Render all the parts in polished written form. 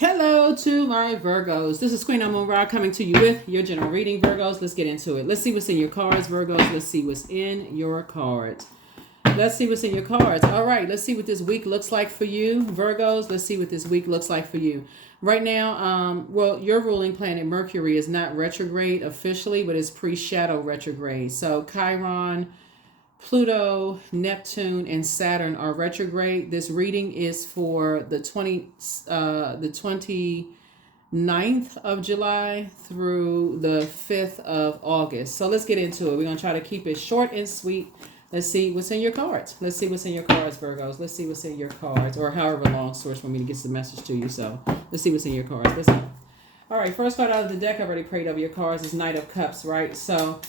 Hello to my Virgos. This is Queen Amun Ra coming to you with your general reading, Virgos. Let's get into it. Let's see what's in your cards, Virgos. Let's see what's in your cards. Let's see what's in your cards. All right, let's see what this week looks like for you, Virgos. Let's see what this week looks like for you. Right now, your ruling planet Mercury is not retrograde officially, but it's pre-shadow retrograde. So Chiron, Pluto, Neptune, and Saturn are retrograde. This reading is for the 29th of July through the 5th of August. So let's get into it. We're going to try to keep it short and sweet. Let's see what's in your cards. Let's see what's in your cards, Virgos. Let's see what's in your cards, or however long source for me to get the message to you. So let's see what's in your cards. Let's see. All right, first card out of the deck, I already prayed over your cards, is Knight of Cups, right? So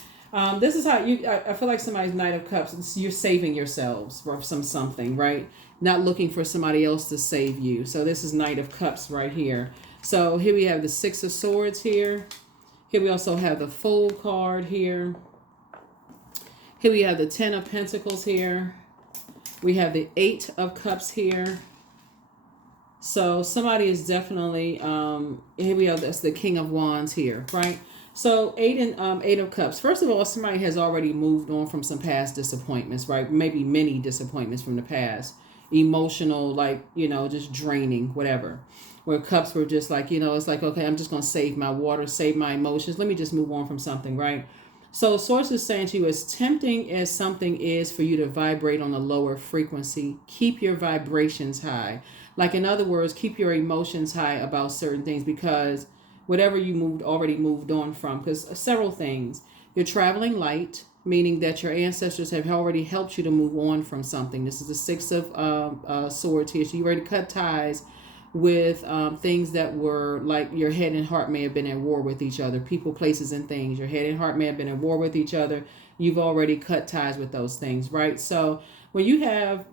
this is how I feel like somebody's Knight of Cups. You're saving yourselves from something, right? Not looking for somebody else to save you. So this is Knight of Cups right here. So here we have the Six of Swords here. Here we also have the Fool card here. Here we have the Ten of Pentacles here. We have the Eight of Cups here. So somebody is definitely, here we have, that's the King of Wands here, right? So Eight of Cups. First of all, somebody has already moved on from some past disappointments, right? Maybe many disappointments from the past. Emotional, like, just draining, whatever. Where cups were just like, it's like, okay, I'm just going to save my water, save my emotions. Let me just move on from something, right? So source is saying to you, as tempting as something is for you to vibrate on a lower frequency, keep your vibrations high. Like, in other words, keep your emotions high about certain things, because whatever you already moved on from, because several things. You're traveling light, meaning that your ancestors have already helped you to move on from something. This is the Six of Swords here. So you already cut ties with things that were like your head and heart may have been at war with each other. People, places, and things. Your head and heart may have been at war with each other. You've already cut ties with those things, right? So when you have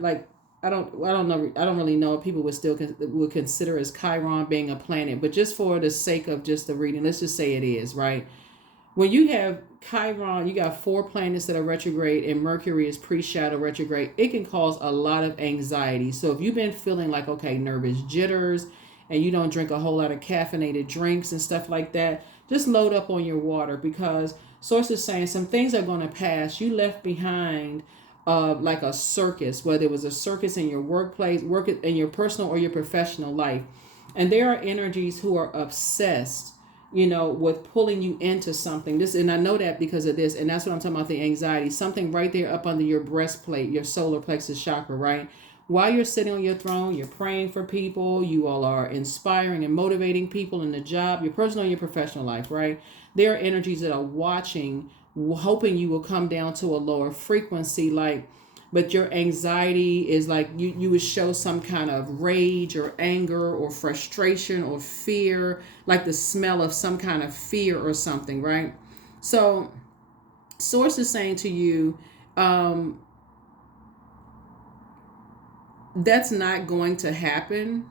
like, I don't know. I don't really know what people would consider as Chiron being a planet, but just for the sake of just the reading, let's just say it is, right? When you have Chiron, you got 4 planets that are retrograde, and Mercury is pre-shadow retrograde. It can cause a lot of anxiety. So if you've been feeling like, okay, nervous jitters, and you don't drink a whole lot of caffeinated drinks and stuff like that, just load up on your water, because source is saying some things are going to pass. You left behind like a circus, whether it was a circus in your workplace, work in your personal or your professional life. And there are energies who are obsessed, with pulling you into something. And I know that because of this, and that's what I'm talking about, the anxiety. Something right there up under your breastplate, your solar plexus chakra, right? While you're sitting on your throne, you're praying for people, you all are inspiring and motivating people in the job, your personal and your professional life, right? There are energies that are watching, hoping you will come down to a lower frequency, but your anxiety is like you would show some kind of rage or anger or frustration or fear, like the smell of some kind of fear or something, right? So source is saying to you, that's not going to happen.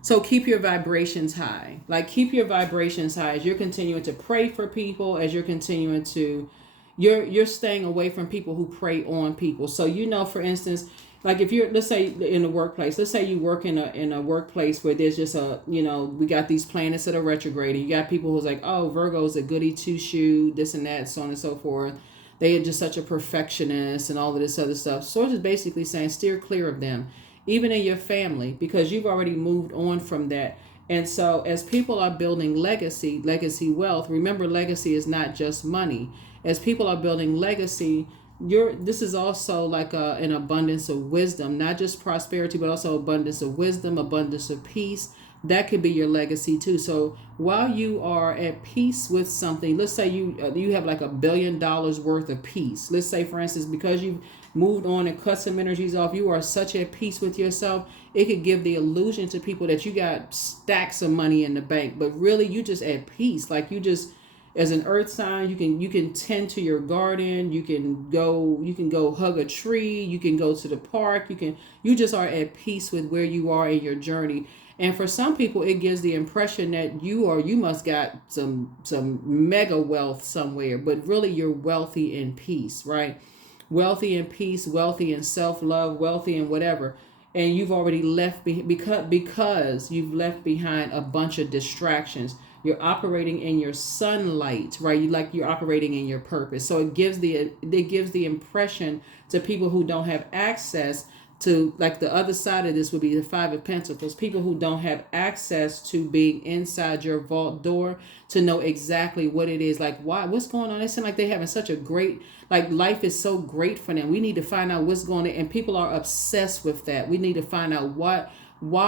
So keep your vibrations high. Like, keep your vibrations high as you're continuing to pray for people, as you're continuing to, you're staying away from people who prey on people. So, for instance, like if you're, let's say in a workplace, let's say you work in a workplace where there's just we got these planets that are retrograde. You got people who's like, oh, Virgo's a goody two-shoe, this and that, so on and so forth. They are just such a perfectionist and all of this other stuff. Source is basically saying steer clear of them, even in your family, because you've already moved on from that. And so as people are building legacy wealth, remember, legacy is not just money. As people are building legacy, this is also like an abundance of wisdom, not just prosperity, but also abundance of wisdom, abundance of peace. That could be your legacy too. So while you are at peace with something, let's say you have like $1 billion worth of peace. Let's say, for instance, because you've moved on and cut some energies off, you are such at peace with yourself. It could give the illusion to people that you got stacks of money in the bank, but really you just at peace. Like, you just, as an earth sign, you can tend to your garden, you can go hug a tree, you can go to the park, you just are at peace with where you are in your journey. And for some people, it gives the impression that you must got some mega wealth somewhere, but really you're wealthy in peace, right? Wealthy in peace, wealthy in self-love, wealthy in whatever. and you've already left because you've left behind a bunch of distractions. You're operating in your sunlight, right? You're operating in your purpose. So it gives the impression to people who don't have access to, like, the other side of this would be the Five of Pentacles. People who don't have access to being inside your vault door to know exactly what it is, like, what's going on. It seems like they're having such a great, like, life is so great for them. We need to find out what's going on, and people are obsessed with that. We need to find out why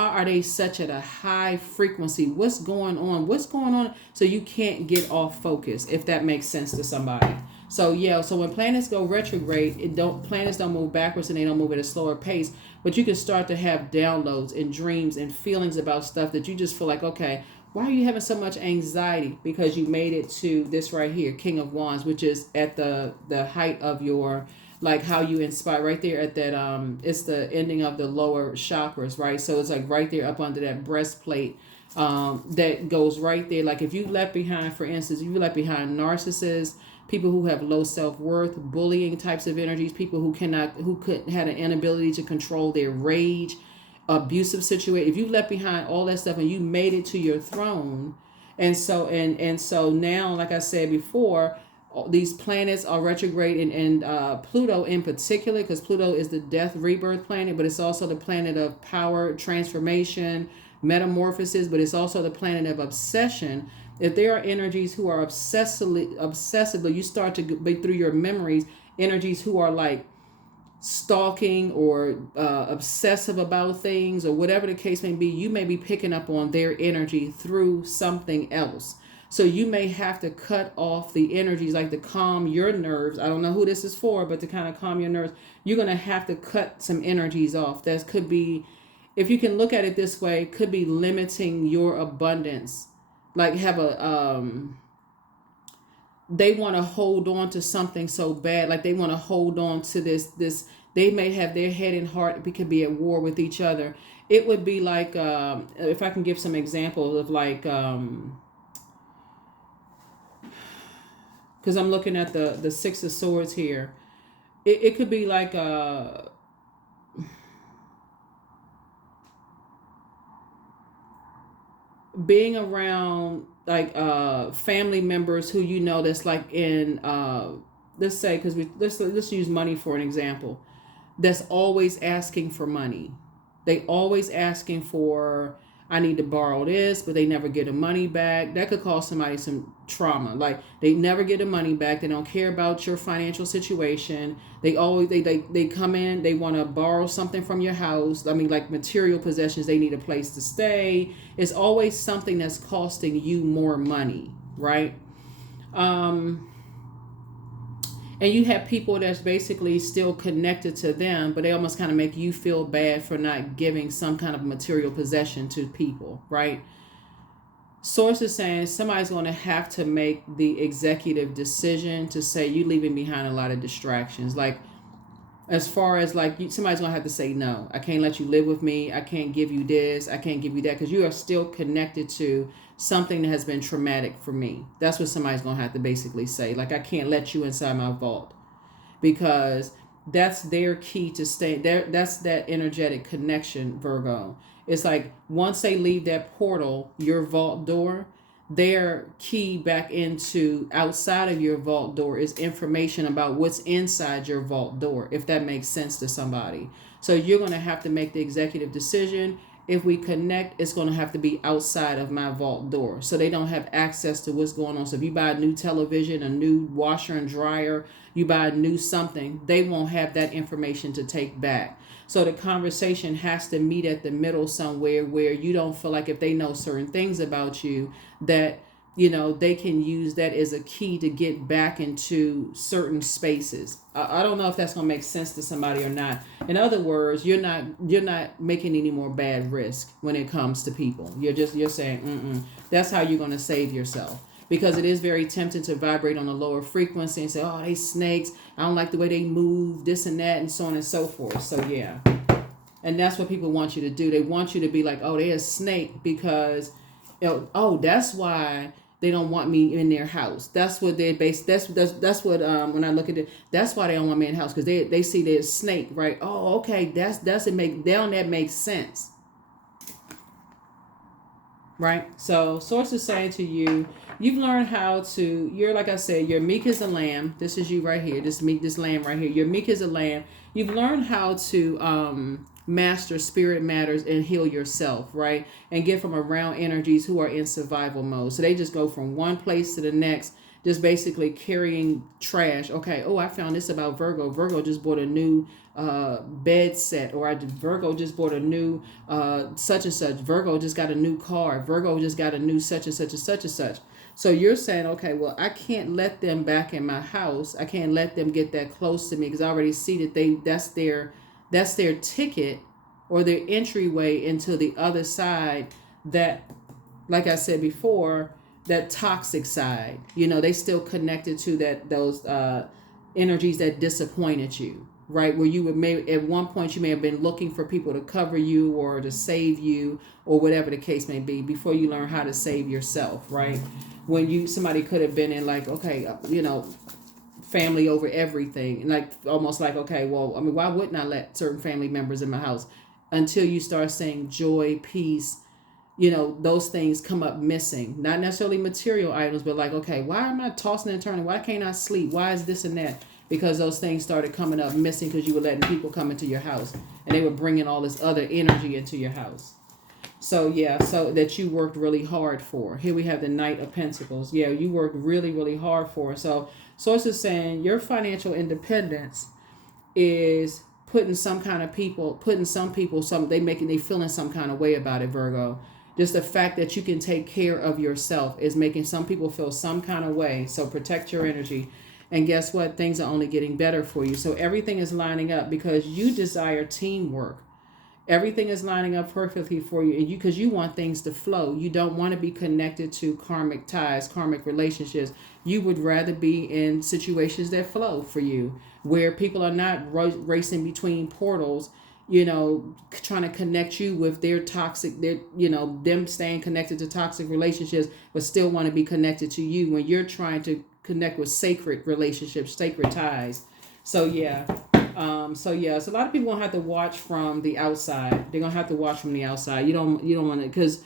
are they such at a high frequency? What's going on? What's going on? So you can't get off focus, if that makes sense to somebody. So yeah, so when planets go retrograde, planets don't move backwards and they don't move at a slower pace, but you can start to have downloads and dreams and feelings about stuff that you just feel like, okay, why are you having so much anxiety? Because you made it to this right here, King of Wands, which is at the height of your, like, how you inspire right there at that, it's the ending of the lower chakras, right? So it's like right there up under that breastplate, that goes right there. Like, if you left behind, for instance, if you left behind narcissists, people who have low self-worth, bullying types of energies, people who had an inability to control their rage, abusive situation, if you left behind all that stuff and you made it to your throne, and so now, like I said before, these planets are retrograde, and Pluto in particular, because Pluto is the death rebirth planet, but it's also the planet of power, transformation, metamorphosis, but it's also the planet of obsession. If there are energies who are obsessively, you start to go through your memories, energies who are like stalking or obsessive about things, or whatever the case may be, you may be picking up on their energy through something else. So you may have to cut off the energies, like to calm your nerves. I don't know who this is for, but to kind of calm your nerves, you're going to have to cut some energies off. That could be, if you can look at it this way, could be limiting your abundance. Like, have they want to hold on to something so bad. Like, they want to hold on to this, they may have their head and heart, it could be at war with each other. It would be like, if I can give some examples of, like, because I'm looking at the Six of Swords here. It could be like being around, like, family members who you know that's like in let's say, because let's use money for an example, that's always asking for money. They always asking for, I need to borrow this, but they never get the money back. That could cause somebody some trauma. Like, they never get the money back. They don't care about your financial situation. They always, they come in, they want to borrow something from your house. I mean, like material possessions, they need a place to stay. It's always something that's costing you more money, right? And you have people that's basically still connected to them, but they almost kind of make you feel bad for not giving some kind of material possession to people, right? Source is saying somebody's going to have to make the executive decision to say, you're leaving behind a lot of distractions. Like, as far as, like, somebody's going to have to say, no, I can't let you live with me. I can't give you this. I can't give you that, because you are still connected to something that has been traumatic for me. That's what somebody's going to have to basically say. Like, I can't let you inside my vault, because that's their key to stay there. That's that energetic connection, Virgo. It's like, once they leave that portal, your vault door, their key back into outside of your vault door is information about what's inside your vault door, if that makes sense to somebody. So you're going to have to make the executive decision. If we connect, it's going to have to be outside of my vault door, so they don't have access to what's going on. So if you buy a new television, a new washer and dryer, you buy a new something, they won't have that information to take back. So the conversation has to meet at the middle somewhere, where you don't feel like, if they know certain things about you, that, you know, they can use that as a key to get back into certain spaces. I don't know if that's going to make sense to somebody or not. In other words, you're not making any more bad risk when it comes to people. You're saying, that's how you're going to save yourself. Because it is very tempting to vibrate on a lower frequency and say, oh, they snakes, I don't like the way they move, this and that, and so on and so forth. So yeah. And that's what people want you to do. They want you to be like, oh, they're a snake, because, oh, that's why they don't want me in their house. That's what they base. That's what when I look at it, that's why they don't want me in the house, because they see there's snake, right? Oh, okay, that's it. That makes sense, right? So source is saying to you, you've learned how to. You're, like I said, you're meek as a lamb. This is you right here. This lamb right here. You're meek as a lamb. You've learned how to master spirit matters and heal yourself, right? And get from around energies who are in survival mode. So they just go from one place to the next, just basically carrying trash. Okay, oh, I found this about Virgo. Virgo just bought a new bed set, or Virgo just bought a new such and such. Virgo just got a new car. Virgo just got a new such and such and such and such. So you're saying, okay, well, I can't let them back in my house. I can't let them get that close to me, because I already see that that's their ticket or their entryway into the other side, that, like I said before, that toxic side. They still connected to those energies that disappointed you, right? Where you would maybe at one point you may have been looking for people to cover you or to save you, or whatever the case may be, before you learn how to save yourself, right? When somebody could have been in, like, okay, family over everything, and like almost like, okay, well, I mean, why wouldn't I let certain family members in my house? Until you start saying joy, peace, those things come up missing. Not necessarily material items, but like, okay, why am I tossing and turning? Why can't I sleep? Why is this and that? Because those things started coming up missing, because you were letting people come into your house, and they were bringing all this other energy into your house. So yeah, so that you worked really hard for. Here we have the Knight of Pentacles. Yeah, you worked really, really hard for. So source is saying your financial independence is putting some people, they feeling some kind of way about it, Virgo. Just the fact that you can take care of yourself is making some people feel some kind of way. So protect your energy. And guess what? Things are only getting better for you. So everything is lining up because you desire teamwork. Everything is lining up perfectly for you, and because you want things to flow. You don't want to be connected to karmic ties, karmic relationships. You would rather be in situations that flow for you, where people are not racing between portals, trying to connect you with their toxic, them staying connected to toxic relationships, but still want to be connected to you when you're trying to connect with sacred relationships, sacred ties. So yeah. So a lot of people gonna have to watch from the outside. They're gonna have to watch from the outside. You don't want to, because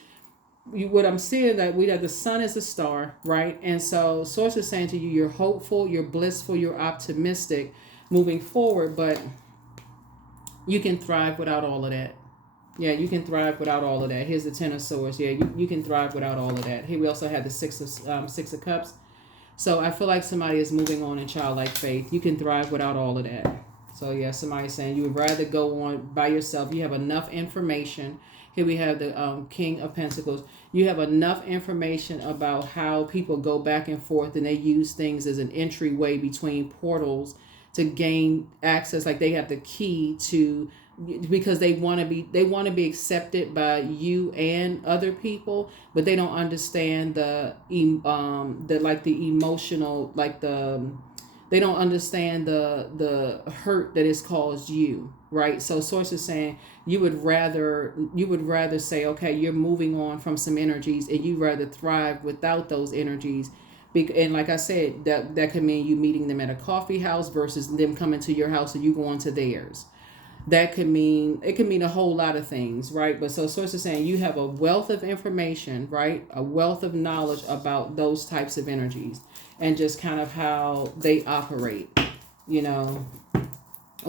what I'm seeing, that the sun is a star, right? And so source is saying to you, you're hopeful, you're blissful, you're optimistic moving forward, but you can thrive without all of that. Yeah, you can thrive without all of that. Here's the Ten of Swords. Yeah, you can thrive without all of that. Here we also have the Six of Cups. So I feel like somebody is moving on in childlike faith. You can thrive without all of that. So yeah, somebody's saying you would rather go on by yourself. You have enough information. Here we have the King of Pentacles. You have enough information about how people go back and forth, and they use things as an entryway between portals to gain access. Like they have the key to, because they want to be accepted by you and other people, but they don't understand the emotional, they don't understand the hurt that is caused you, right? So source is saying you would rather say, okay, you're moving on from some energies, and you rather thrive without those energies. And like I said, that could mean you meeting them at a coffee house versus them coming to your house and you going to theirs. It could mean a whole lot of things, right? But so source is saying you have a wealth of information, right? A wealth of knowledge about those types of energies and just kind of how they operate, Or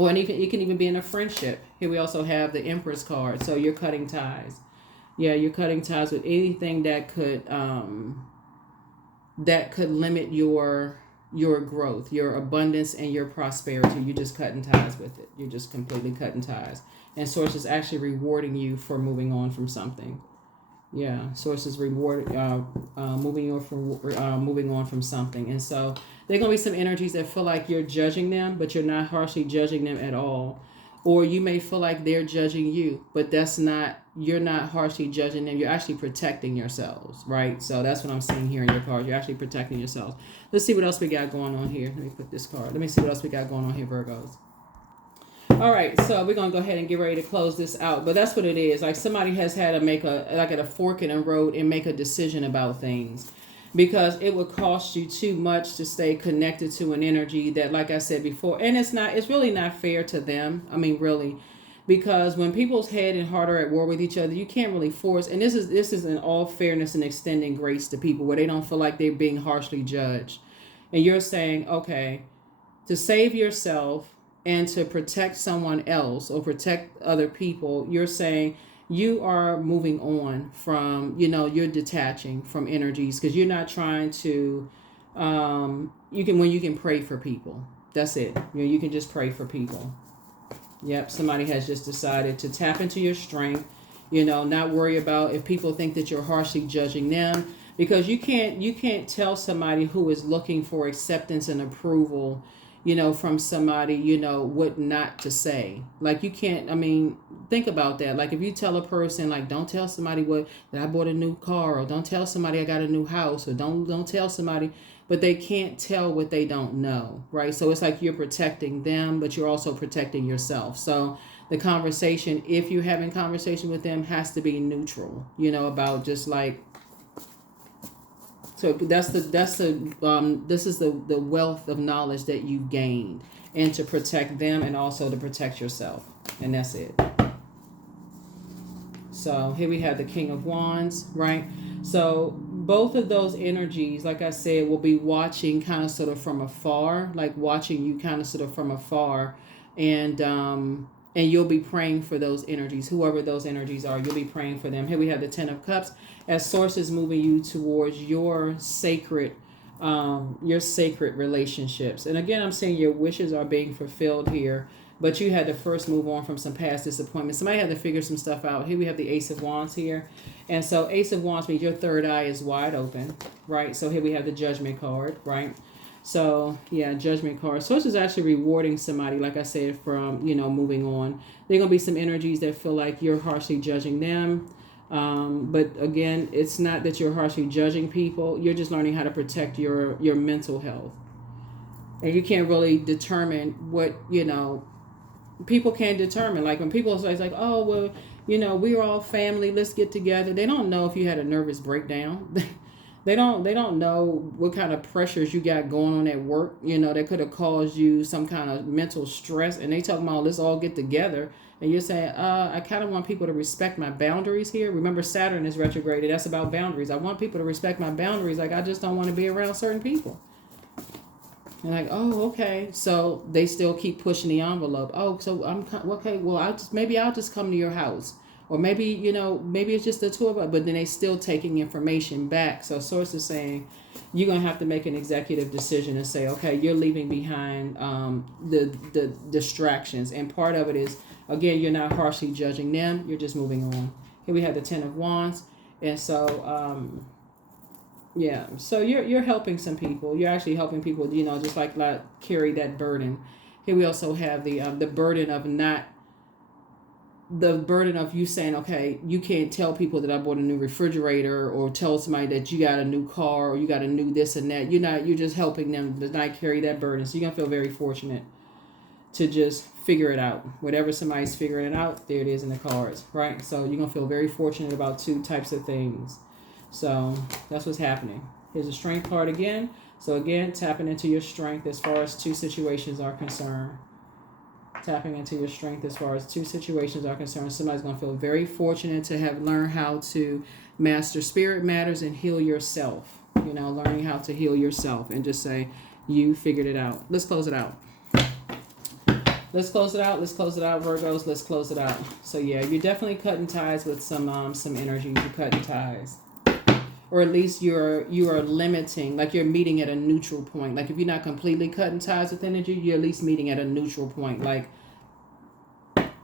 and it can even be in a friendship. Here we also have the Empress card. So you're cutting ties. Yeah, you're cutting ties with anything that could limit your growth, your abundance, and your prosperity. You're just cutting ties with it. You're just completely cutting ties. And source is actually rewarding you for moving on from something. Yeah, source is moving on from something. And so there are going to be some energies that feel like you're judging them, but you're not harshly judging them at all. Or you may feel like they're judging you, but you're not harshly judging them. You're actually protecting yourselves, right? So that's what I'm seeing here in your cards. You're actually protecting yourselves. Let's see what else we got going on here. Let me put this card. Let me see what else we got going on here, Virgos. All right, so we're going to go ahead and get ready to close this out. But that's what it is. Like somebody has had to make a fork in the road and make a decision about things. because it would cost you too much to stay connected to an energy that, like I said before, and it's really not fair to them. I mean, really, because when people's head and heart are at war with each other, you can't really force. And this is in all fairness and extending grace to people where they don't feel like they're being harshly judged. And you're saying, okay, to save yourself and to protect someone else or protect other people, you're saying you are moving on from, you're detaching from energies because you're not trying to, you can pray for people. That's it. You can just pray for people. Yep. Somebody has just decided to tap into your strength, not worry about if people think that you're harshly judging them, because you can't tell somebody who is looking for acceptance and approval, from somebody, what not to say. Like, you can't, I mean, think about that. Like, if you tell a person, like, don't tell somebody that I bought a new car, or don't tell somebody I got a new house, or don't tell somebody, but they can't tell what they don't know, right? So it's like you're protecting them, but you're also protecting yourself. So the conversation, if you're having conversation with them, has to be neutral, about just like, so this is the wealth of knowledge that you've gained, and to protect them and also to protect yourself. And that's it. So here we have the King of Wands, right? So both of those energies, like I said, will be watching kind of sort of from afar, like watching you kind of sort of from afar. And you'll be praying for those energies, whoever those energies are, you'll be praying for them. Here we have the 10 of Cups, as Source is moving you towards your sacred relationships. And again, I'm saying your wishes are being fulfilled here, but you had to first move on from some past disappointments. Somebody had to figure some stuff out. Here we have the Ace of Wands here. And so Ace of Wands means your third eye is wide open, right? So here we have the Judgment card, right? So, yeah, Judgment card. Source is actually rewarding somebody, like I said, from, moving on. There are going to be some energies that feel like you're harshly judging them. But again, it's not that you're harshly judging people. You're just learning how to protect your mental health. And you can't really determine what, people can't determine. Like when people say, like, oh, well, we're all family, let's get together. They don't know if you had a nervous breakdown. They don't know what kind of pressures you got going on at work, that could have caused you some kind of mental stress. And they talking about, let's all get together. And you're saying, I kind of want people to respect my boundaries here. Remember, Saturn is retrograded. That's about boundaries. I want people to respect my boundaries. Like, I just don't want to be around certain people. And like, oh, okay. So they still keep pushing the envelope. Oh, so I'm okay. Well, I'll just come to your house. Or maybe, maybe it's just the two of us, but then they still taking information back. So Source is saying you're going to have to make an executive decision and say, okay, you're leaving behind the distractions. And part of it is, again, you're not harshly judging them. You're just moving on. Here we have the 10 of Wands. And so, so you're helping some people. You're actually helping people, just like carry that burden. Here we also have the burden of you saying, okay, you can't tell people that I bought a new refrigerator, or tell somebody that you got a new car, or you got a new this and that. You're just helping them to not carry that burden. So you're going to feel very fortunate to just figure it out. Whatever somebody's figuring it out, there it is in the cards, right? So you're going to feel very fortunate about two types of things. So that's what's happening. Here's a Strength card again. So again, tapping into your strength as far as two situations are concerned. Tapping into your strength as far as two situations are concerned. Somebody's going to feel very fortunate to have learned how to master spirit matters and heal yourself. Learning how to heal yourself and just say, you figured it out. Let's close it out. Let's close it out, Virgos. Let's close it out. So yeah, you're definitely cutting ties with some energy. You're cutting ties. Or at least you are limiting, like you're meeting at a neutral point. Like if you're not completely cutting ties with energy, you're at least meeting at a neutral point. Like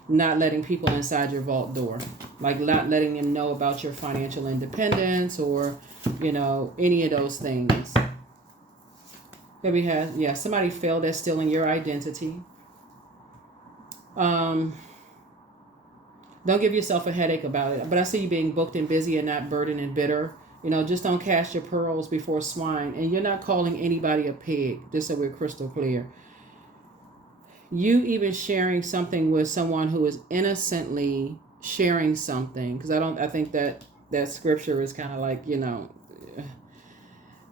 not letting people inside your vault door. Like not letting them know about your financial independence or, any of those things. Here we have, somebody failed at stealing your identity. Don't give yourself a headache about it. But I see you being booked and busy and not burdened and bitter. Just don't cast your pearls before swine. And you're not calling anybody a pig, just so we're crystal clear. You even sharing something with someone who is innocently sharing something. Because I think that scripture is kind of like,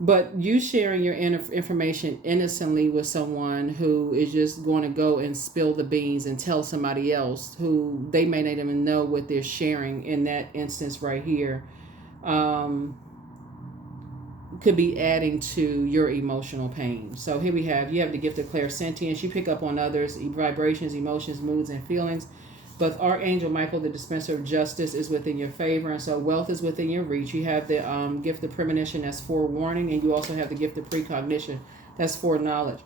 But you sharing your information innocently with someone who is just going to go and spill the beans and tell somebody else who they may not even know what they're sharing in that instance right here, um, could be adding to your emotional pain. So here you have the gift of clairsentience. You pick up on others' vibrations, emotions, moods, and feelings. But Archangel Michael, the dispenser of justice, is within your favor, and so wealth is within your reach. You have the gift of premonition, that's forewarning, and you also have the gift of precognition, that's foreknowledge.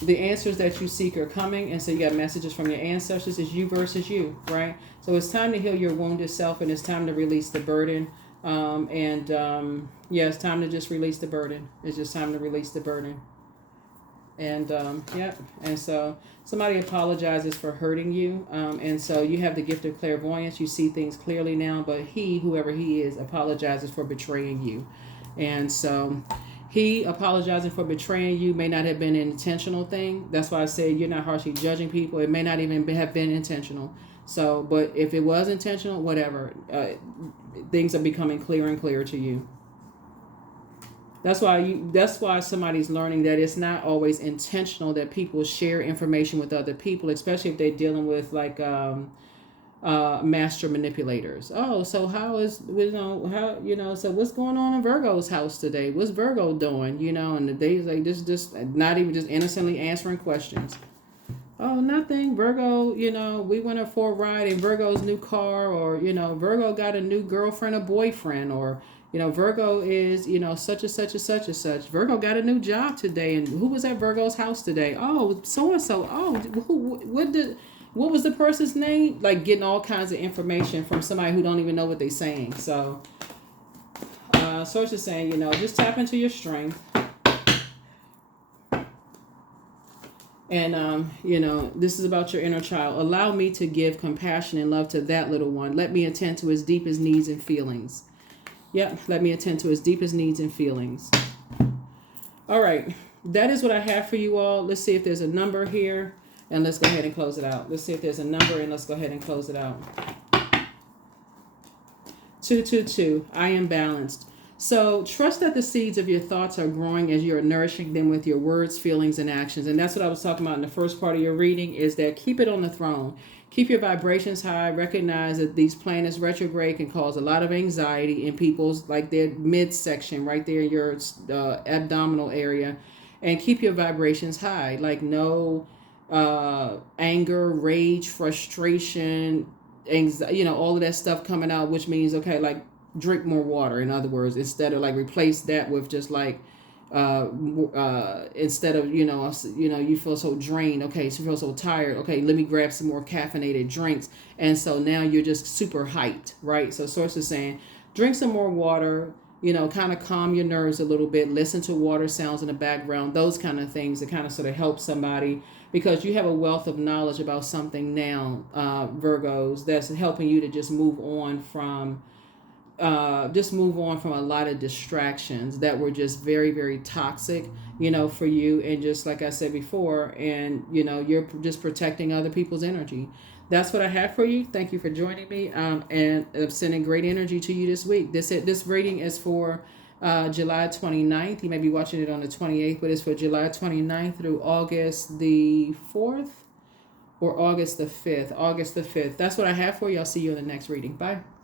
The answers that you seek are coming, and so you got messages from your ancestors. It's you versus you, right? So it's time to heal your wounded self, and it's time to release the burden. Yeah, it's time to just release the burden. It's just time to release the burden. And and so somebody apologizes for hurting you, and so you have the gift of clairvoyance. You see things clearly now, but whoever he is, apologizes for betraying you. And so he apologizing for betraying you may not have been an intentional thing. That's why I say you're not harshly judging people. It may not even have been intentional. So, but if it was intentional, whatever, things are becoming clearer and clearer to you. That's why somebody's learning that it's not always intentional that people share information with other people, especially if they're dealing with like master manipulators. Oh, so so what's going on in Virgo's house today? What's Virgo doing? And they like just not even just innocently answering questions. Oh, nothing. Virgo, we went for a ride in Virgo's new car, or, Virgo got a new girlfriend or boyfriend, or, Virgo is, such and such and such and such. Virgo got a new job today, and who was at Virgo's house today? Oh, so and so. Oh, what was the person's name? Like getting all kinds of information from somebody who don't even know what they're saying. So, Source is saying, just tap into your strength. And, this is about your inner child. Allow me to give compassion and love to that little one. Let me attend to his deepest needs and feelings. Yep, let me attend to his deepest needs and feelings. All right, that is what I have for you all. Let's see if there's a number here, and let's go ahead and close it out. Let's see if there's a number, and let's go ahead and close it out. 222, I am balanced. So trust that the seeds of your thoughts are growing as you're nourishing them with your words, feelings, and actions. And that's what I was talking about in the first part of your reading, is that keep it on the throne. Keep your vibrations high. Recognize that these planets retrograde can cause a lot of anxiety in people's, like their midsection, right there in your abdominal area. And keep your vibrations high. Like no anger, rage, frustration, anxiety, all of that stuff coming out, which means, okay, like, drink more water, in other words, instead of like replace that with just like instead of you feel so drained, okay, so you feel so tired, okay, let me grab some more caffeinated drinks, and so now you're just super hyped, right? So Source is saying drink some more water, kind of calm your nerves a little bit, listen to water sounds in the background, those kind of things that kind of sort of help somebody, because you have a wealth of knowledge about something now, Virgos, that's helping you to just move on from a lot of distractions that were just very, very toxic, for you. And just like I said before, and, you're just protecting other people's energy. That's what I have for you. Thank you for joining me. And I'm sending great energy to you this week. This reading is for July 29th. You may be watching it on the 28th, but it's for July 29th through August the 4th or August the 5th. August the 5th. That's what I have for you. I'll see you in the next reading. Bye.